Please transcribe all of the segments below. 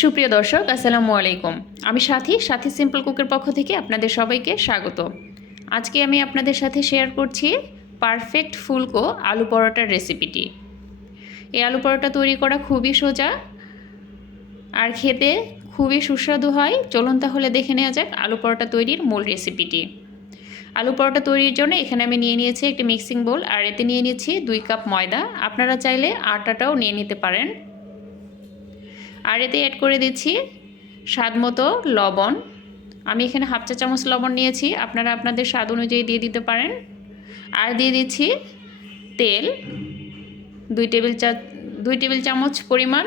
সুপ্রিয় দর্শক আসসালামু আলাইকুম। আমি সাথী সিম্পল কুকের পক্ষ থেকে আপনাদের সবাইকে স্বাগত। আজকে আমি আপনাদের সাথে শেয়ার করছি পারফেক্ট ফুলকো আলু পরোটার রেসিপিটি। এই আলু পরোটা তৈরি করা খুবই সোজা আর খেতে খুবই সুস্বাদু হয়। চলুন তাহলে দেখে নেওয়া যাক আলু পরোটা তৈরির মূল রেসিপিটি। আলু পরোটা তৈরির জন্য এখানে আমি নিয়ে নিয়েছি একটি মিক্সিং বোল আর এতে নিয়ে নিয়েছি 2 কাপ ময়দা। আপনারা চাইলে আটাটাও নিয়ে নিতে পারেন। আর এতে অ্যাড করে দিচ্ছি স্বাদমতো লবণ। আমি এখানে হাফ চা চামচ লবণ নিয়েছি, আপনারা আপনাদের স্বাদ অনুযায়ী দিয়ে দিতে পারেন। আর দিয়ে দিচ্ছি তেল 2 টেবিল চামচ পরিমাণ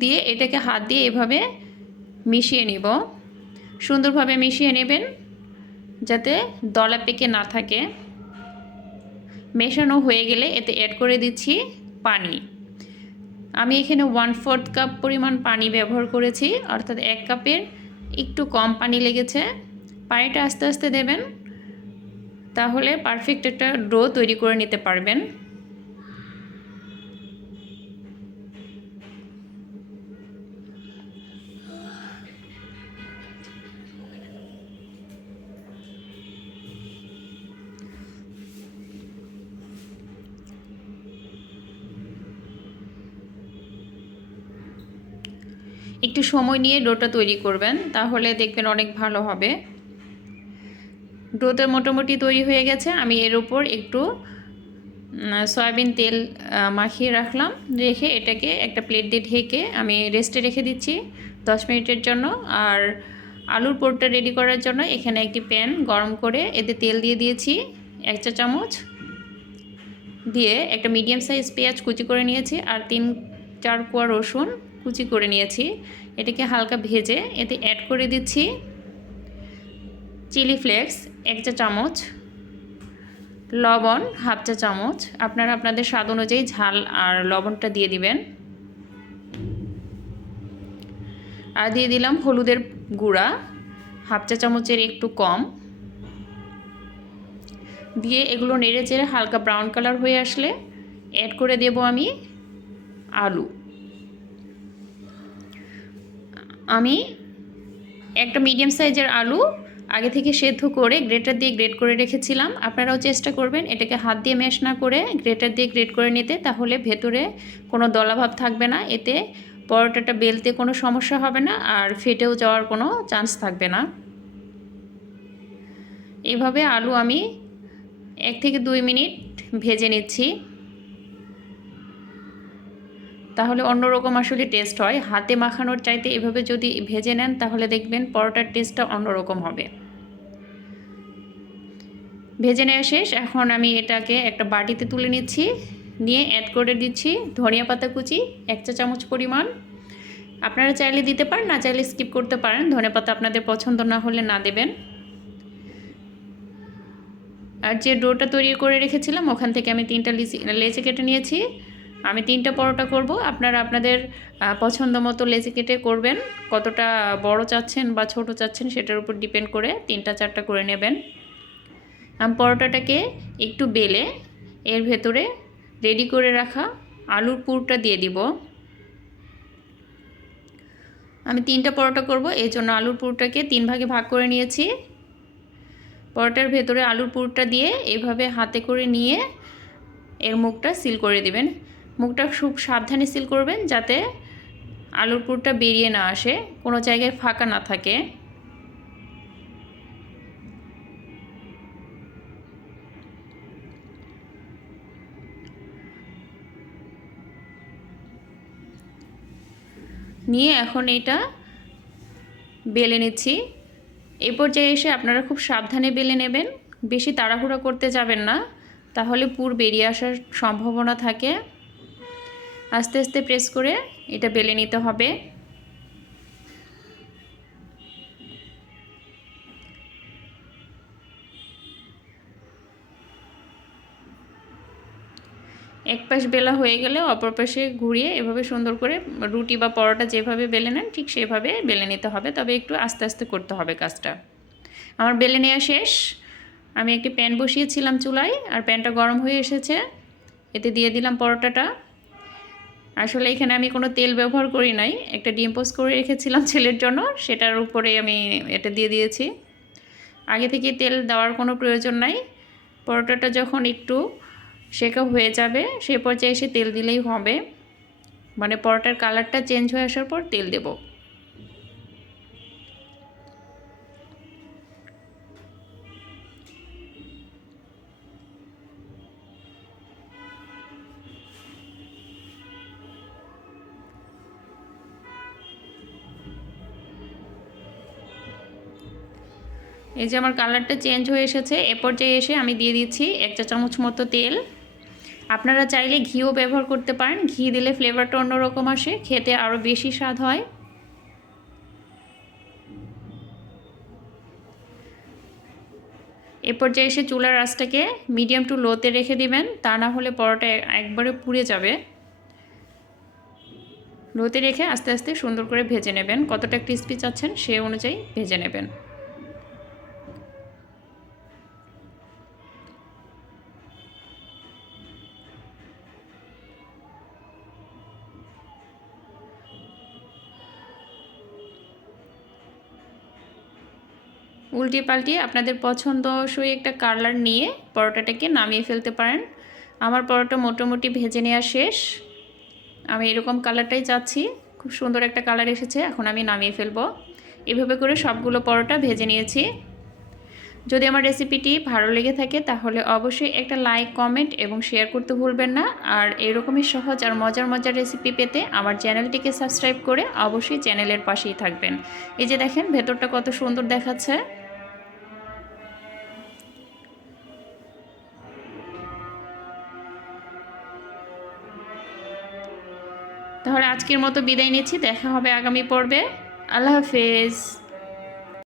দিয়ে এটাকে হাত দিয়ে এভাবে মিশিয়ে নিব। সুন্দরভাবে মিশিয়ে নেবেন যাতে দলা পেকে না থাকে। মেশানো হয়ে গেলে এতে অ্যাড করে দিচ্ছি পানি। আমি এখানে 1/4 কাপ পরিমাণ পানি ব্যবহার করেছি, অর্থাৎ 1 কাপের একটু কম পানি লেগেছে। পানিটা আস্তে আস্তে দেবেন, তাহলে পারফেক্ট একটা ডো তৈরি করে নিতে পারবেন। একটু সময় নিয়ে ডোটা তৈরি করবেন, তাহলে দেখবেন অনেক ভালো হবে। ডোটা মোটামুটি তৈরি হয়ে গেছে। আমি এর উপর একটু সয়াবিন তেল মাখিয়ে রাখলাম, রেখে এটাকে একটা প্লেট দিয়ে ঢেকে আমি রেস্টে রেখে দিচ্ছি 10 মিনিটের জন্য। আর আলুর পুরটা রেডি করার জন্য এখানে একটি প্যান গরম করে এতে তেল দিয়ে দিয়েছি 1 চা চামচ, দিয়ে একটা মিডিয়াম সাইজ পেঁয়াজ কুচি করে নিয়েছি আর 3-4 কোয়া রসুন কুচি করে নিয়েছি। এটাকে হালকা ভেজে এতে অ্যাড করে দিচ্ছি চিলি ফ্লেক্স 1 চা চামচ, লবণ হাফ চা চামচ। আপনারা আপনাদের স্বাদ অনুযায়ী ঝাল আর লবণটা দিয়ে দিবেন। আর দিয়ে দিলাম হলুদের গুঁড়া হাফ চা চামচের একটু কম, দিয়ে এগুলো নেড়ে চেড়ে হালকা ব্রাউন কালার হয়ে আসলে অ্যাড করে দেব আমি আলু। আমি একটা মিডিয়াম সাইজের আলু আগে থেকে সেদ্ধ করে গ্রেটার দিয়ে গ্রেট করে রেখেছিলাম। আপনারাও চেষ্টা করবেন এটাকে হাত দিয়ে ম্যাশ না করে গ্রেটার দিয়ে গ্রেট করে নিতে, তাহলে ভেতরে কোনো দলাভাব থাকবে না। এতে পরোটাটা বেলতে কোনো সমস্যা হবে না আর ফেটেও যাওয়ার কোনো চান্স থাকবে না। এভাবে আলু আমি 1 থেকে 2 মিনিট ভেজে নিচ্ছি, তাহলে অন্যরকম আসলে টেস্ট হয়। হাতে মাখানোর চাইতে এভাবে যদি ভেজে নেন তাহলে দেখবেন পরোটার টেস্টটা অন্যরকম হবে। ভেজে নেওয়া শেষ। এখন আমি এটাকে একটা বাটিতে তুলে নিচ্ছি, নিয়ে অ্যাড করে দিচ্ছি ধনিয়া পাতা কুচি 1 চা চামচ পরিমাণ। আপনারা চাইলে দিতে পারেন, না চাইলে স্কিপ করতে পারেন। ধনিয়া পাতা আপনাদের পছন্দ না হলে না দেবেন। আর যে ডোটা তৈরি করে রেখেছিলাম ওখান থেকে আমি 3টা লেচি কেটে নিয়েছি। আমি 3টা পরোটা করব, আপনারা আপনাদের পছন্দ মতো লেচি কেটে করবেন। কতটা বড় চাচ্ছেন বা ছোট চাচ্ছেন সেটার উপর ডিপেন্ড করে 3টা-4টা করে নেবেন। আমি পরোটাটাকে একটু বেলে এর ভেতরে রেডি করে রাখা আলুর পুরটা দিয়ে দিব। আমি 3টা পরোটা করব, এই জন্য আলুর পুরটাকে 3 ভাগে ভাগ করে নিয়েছি। পরোটার ভেতরে আলুর পুরটা দিয়ে এভাবে হাতে করে নিয়ে এর মুখটা সিল করে দিবেন। মুখটা খুব সাবধানে সিল করবেন যাতে আলুর পুরটা বেরিয়ে না আসে, কোনো জায়গায় ফাঁকা না থাকে। নিয়ে এখন এটা বেলে নিচ্ছি। এই পর্যায়ে এসে আপনারা খুব সাবধানে বেলে নেবেন, বেশি তাড়াহুড়া করতে যাবেন না, তাহলে পুর বেরিয়ে আসার সম্ভাবনা থাকে। আস্তে আস্তে প্রেস করে এটা বেলে নিতে হবে। এক পাশ বেলা হয়ে গেলে অপর পাশে ঘুরিয়ে এভাবে সুন্দর করে রুটি বা পরোটা যেভাবে বেলে নেন ঠিক সেভাবে বেলে নিতে হবে, তবে একটু আস্তে আস্তে করতে হবে কাজটা। আমার বেলে নেওয়া শেষ। আমি একটি প্যান বসিয়েছিলাম চুলায় আর প্যানটা গরম হয়ে এসেছে। এতে দিয়ে দিলাম পরোটাটা। আসলে এখানে আমি কোনো তেল ব্যবহার করি নাই, একটা ডিম পোস্ট করে রেখেছিলাম ছেলের জন্য, সেটার উপরে আমি এটা দিয়ে দিয়েছি। আগে থেকে তেল দেওয়ার কোনো প্রয়োজন নাই। পরোটাটা যখন একটু সেকা হয়ে যাবে সেই পর্যায়ে এসে তেল দিলেই হবে, মানে পরোটার কালারটা চেঞ্জ হয়ে আসার পর তেল দেব। এই যে আমার কালারটা চেঞ্জ হয়ে এসেছে, এ পর্যায়ে এসে আমি দিয়ে দিচ্ছি 1 চা চামচ মতো তেল। আপনারা চাইলে ঘিও ব্যবহার করতে পারেন, ঘি দিলে ফ্লেভারটা অন্যরকম আসে, খেতে আরও বেশি স্বাদ হয়। এ পর্যায়ে এসে চুলার আঁচটাকে মিডিয়াম টু লোতে রেখে দিবেন, তা না হলে পরোটা একবারে পুড়ে যাবে। লোতে রেখে আস্তে আস্তে সুন্দর করে ভেজে নেবেন, কতটা ক্রিস্পি চাচ্ছেন সেই অনুযায়ী ভেজে নেবেন। উল্টিয়ে পাল্টিয়ে আপনাদের পছন্দসই একটা কালার নিয়ে পরোটাটাকে নামিয়ে ফেলতে পারেন। আমার পরোটা মোটামুটি ভেজে নেওয়া শেষ, আমি এরকম কালারটাই চাচ্ছি, খুব সুন্দর একটা কালার এসেছে, এখন আমি নামিয়ে ফেলবো। এভাবে করে সবগুলো পরোটা ভেজে নিয়েছি। যদি আমার রেসিপিটি ভালো লেগে থাকে তাহলে অবশ্যই একটা লাইক, কমেন্ট এবং শেয়ার করতে ভুলবেন না। আর এরকমই সহজ আর মজার মজার রেসিপি পেতে আমার চ্যানেলটিকে সাবস্ক্রাইব করে অবশ্যই চ্যানেলের পাশেই থাকবেন। এই যে দেখেন ভেতরটা কত সুন্দর দেখাচ্ছে। তাহলে আজকের মতো বিদায় নিচ্ছি, দেখা হবে আগামী পর্বে। আল্লাহ হাফেজ।